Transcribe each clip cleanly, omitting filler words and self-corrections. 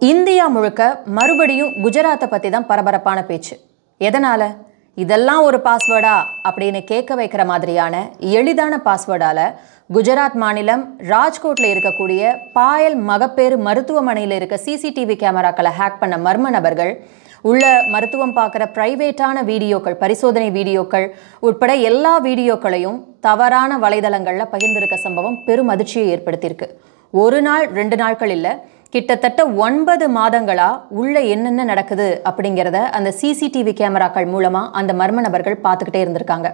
India முழுக்க மறுபடியும் குஜராத்தை பற்றி தான் பரபரப்பான பேச்சு. எதனால? இதெல்லாம் ஒரு பாஸ்வேர்டா அப்படின்னு கேட்க வைக்கிற மாதிரியான எளிதான பாஸ்வேர்டால குஜராத் மாநிலம் ராஜ்கோட்டில் இருக்கக்கூடிய பாயல் மகப்பேறு மருத்துவமனையில் இருக்க சிசிடிவி கேமராக்களை ஹேக் பண்ண மர்ம நபர்கள் உள்ள மருத்துவம் பார்க்குற பிரைவேட்டான வீடியோக்கள், பரிசோதனை வீடியோக்கள் உட்பட எல்லா வீடியோக்களையும் தவறான வலைதளங்களில் பகிர்ந்திருக்க சம்பவம் பெரும் அதிர்ச்சியை ஏற்படுத்தியிருக்கு. ஒரு நாள் 2 நாட்கள் இல்லை, கிட்டத்தட்ட 9 மாதங்களா உள்ள என்னென்ன நடக்குது அப்படிங்கிறத அந்த சிசிடிவி கேமராக்கள் மூலமா அந்த மர்ம நபர்கள் பார்த்துக்கிட்டே இருந்திருக்காங்க.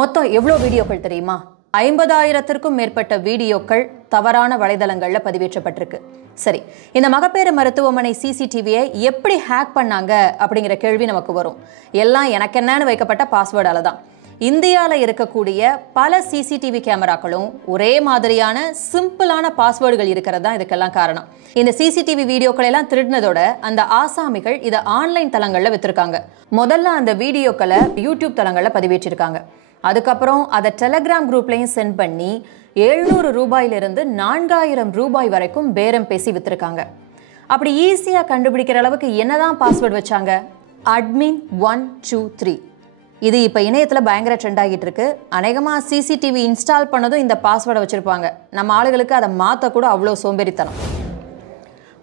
மொத்தம் எவ்வளோ வீடியோக்கள் தெரியுமா? 50,000த்திற்கும் மேற்பட்ட வீடியோக்கள் தவறான வலைதளங்களில் பதிவேற்றப்பட்டிருக்கு. சரி, இந்த மகப்பேறு மருத்துவமனை சிசிடிவியை எப்படி ஹேக் பண்ணாங்க அப்படிங்கிற கேள்வி நமக்கு வரும். எல்லாம் எனக்கு என்னன்னு வைக்கப்பட்ட பாஸ்வேர்டால தான். இந்தியாவில் இருக்கக்கூடிய பல சிசிடிவி கேமராக்களும் ஒரே மாதிரியான சிம்பிளான பாஸ்வேர்டுகள் இருக்கிறது தான் இதுக்கெல்லாம் காரணம். இந்த சிசிடிவி வீடியோக்களை எல்லாம் திருடினதோட அந்த ஆசாமிகள் இதை ஆன்லைன் தளங்களில் விற்றுருக்காங்க. முதல்ல அந்த வீடியோக்களை யூடியூப் தளங்களில் பதிவேற்றிருக்காங்க. அதுக்கப்புறம் அதை டெலகிராம் குரூப்லையும் சென்ட் பண்ணி 700 ரூபாயிலிருந்து 4000 ரூபாய் வரைக்கும் பேரம் பேசி விற்றுருக்காங்க. அப்படி ஈஸியாக கண்டுபிடிக்கிற அளவுக்கு என்னதான் பாஸ்வேர்டு வச்சாங்க? அட்மின் 123. இது இப்போ இணையத்தில் பயங்கர ட்ரெண்ட் ஆகிட்டு இருக்கு. அநேகமாக சிசிடிவி இன்ஸ்டால் பண்ணதும் இந்த பாஸ்வேர்டை வச்சுருப்பாங்க. நம்ம ஆளுகளுக்கு அதை மாற்றக்கூட அவ்வளோ சோம்பேறித்தனம்.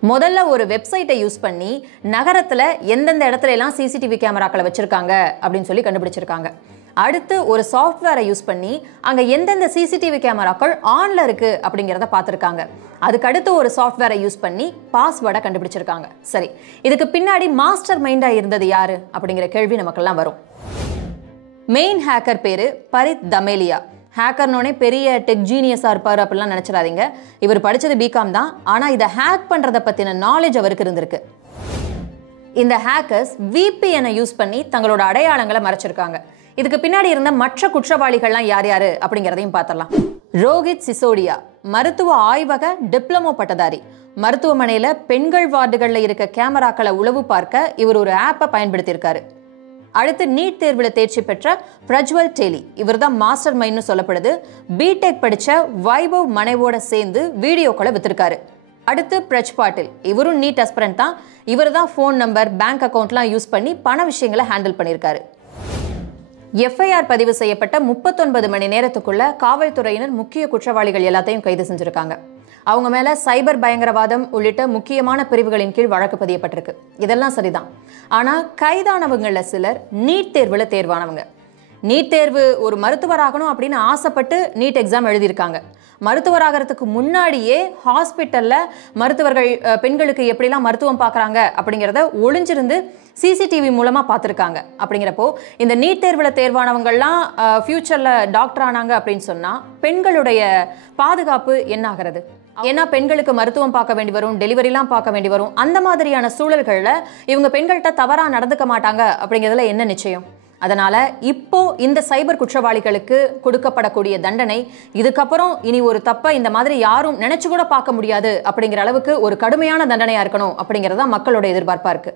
முதல்ல ஒரு வெப்சைட்டை யூஸ் பண்ணி நகரத்தில் எந்தெந்த இடத்துல எல்லாம் சிசிடிவி கேமராக்களை வச்சுருக்காங்க அப்படின்னு சொல்லி கண்டுபிடிச்சிருக்காங்க. அடுத்து ஒரு சாஃப்ட்வேரை யூஸ் பண்ணி அங்கே எந்தெந்த சிசிடிவி கேமராக்கள் ஆனில் இருக்குது அப்படிங்கிறத பார்த்துருக்காங்க. அதுக்கடுத்து ஒரு சாஃப்ட்வேரை யூஸ் பண்ணி பாஸ்வேர்டை கண்டுபிடிச்சிருக்காங்க. சரி, இதுக்கு பின்னாடி மாஸ்டர் மைண்டாக இருந்தது யாரு அப்படிங்கிற கேள்வி நமக்கெல்லாம் வரும். மெயின் ஹேக்கர் பேரு பரித் தமேலியா. ஹேக்கர்னோடனே பெரிய டெக் ஜீனியஸாக இருப்பார் அப்படிலாம் நினச்சிடாதீங்க. இவர் படித்தது பிகாம் தான், ஆனால் இதை ஹேக் பண்ணுறதை பற்றின நாலேஜ் அவருக்கு இருந்திருக்கு. இந்த ஹேக்கர்ஸ் VPN யூஸ் பண்ணி தங்களோட அடையாளங்களை மறைச்சிருக்காங்க. இதுக்கு பின்னாடி இருந்த மற்ற குற்றவாளிகள்லாம் யார் யாரு அப்படிங்கிறதையும் பார்த்துடலாம். ரோஹித் சிசோடியா மருத்துவ ஆய்வக டிப்ளமோ பட்டதாரி. மருத்துவமனையில் பெண்கள் வார்டுகளில் இருக்க கேமராக்களை உளவு பார்க்க இவர் ஒரு ஆப்பை பயன்படுத்தியிருக்காரு. அடுத்து நீட் தேர்வில் தேர்ச்சி பெற்ற பிரஜ்வல் டேலி, இவர் தான் மாஸ்டர் மைண்ட்னு சொல்லப்படுது. பிடெக் படித்த வைபவ் மனைவோட சேர்ந்து வீடியோக்களை வித்திருக்காரு. அடுத்து பிரஜ் பாட்டில், இவரும் நீட் அஸ்பிரண்ட் தான். இவர் தான் ஃபோன் நம்பர், பேங்க் அக்கௌண்ட்லாம் யூஸ் பண்ணி பண விஷயங்களை ஹேண்டில் பண்ணியிருக்காரு. FIR பதிவு செய்யப்பட்ட 39 மணி நேரத்துக்குள்ள காவல்துறையினர் முக்கிய குற்றவாளிகள் எல்லாத்தையும் கைது செஞ்சிருக்காங்க. அவங்க மேல சைபர் பயங்கரவாதம் உள்ளிட்ட முக்கியமான பிரிவுகளின் கீழ் வழக்கு பதியப்பட்டிருக்கு. இதெல்லாம் சரிதான். ஆனா கைதானவங்கள சிலர் நீட் தேர்வுல தேர்வானவங்க. நீட் தேர்வு ஒரு மருத்துவராகணும் அப்படின்னு ஆசைப்பட்டு நீட் எக்ஸாம் எழுதியிருக்காங்க. மருத்துவராகிறதுக்கு முன்னாடியே ஹாஸ்பிட்டல்ல மருத்துவர்கள் பெண்களுக்கு எப்படிலாம் மருத்துவம் பார்க்குறாங்க அப்படிங்கிறத ஒளிஞ்சிருந்து சிசிடிவி மூலமா பார்த்துருக்காங்க. அப்படிங்கிறப்போ இந்த நீட் தேர்வில் தேர்வானவங்கள்லாம் ஃபியூச்சர்ல டாக்டர் ஆனாங்க அப்படின்னு சொன்னா பெண்களுடைய பாதுகாப்பு என்ன ஆகிறது? ஏன்னா பெண்களுக்கு மருத்துவம் பார்க்க வேண்டி வரும், டெலிவரிலாம் பார்க்க வேண்டி வரும். அந்த மாதிரியான சூழல்களில் இவங்க பெண்கள்கிட்ட தவறாக நடந்துக்க மாட்டாங்க அப்படிங்கிறதுல என்ன நிச்சயம்? அதனால இப்போ இந்த சைபர் குற்றவாளிகளுக்கு கொடுக்கப்படக்கூடிய தண்டனை இதுக்கப்புறம் இனி ஒரு தப்பை இந்த மாதிரி யாரும் நினைச்சு கூட பார்க்க முடியாது அப்படிங்கிற அளவுக்கு ஒரு கடுமையான தண்டனையா இருக்கணும் அப்படிங்கிறதா மக்களோட எதிர்பார்ப்பா இருக்கு.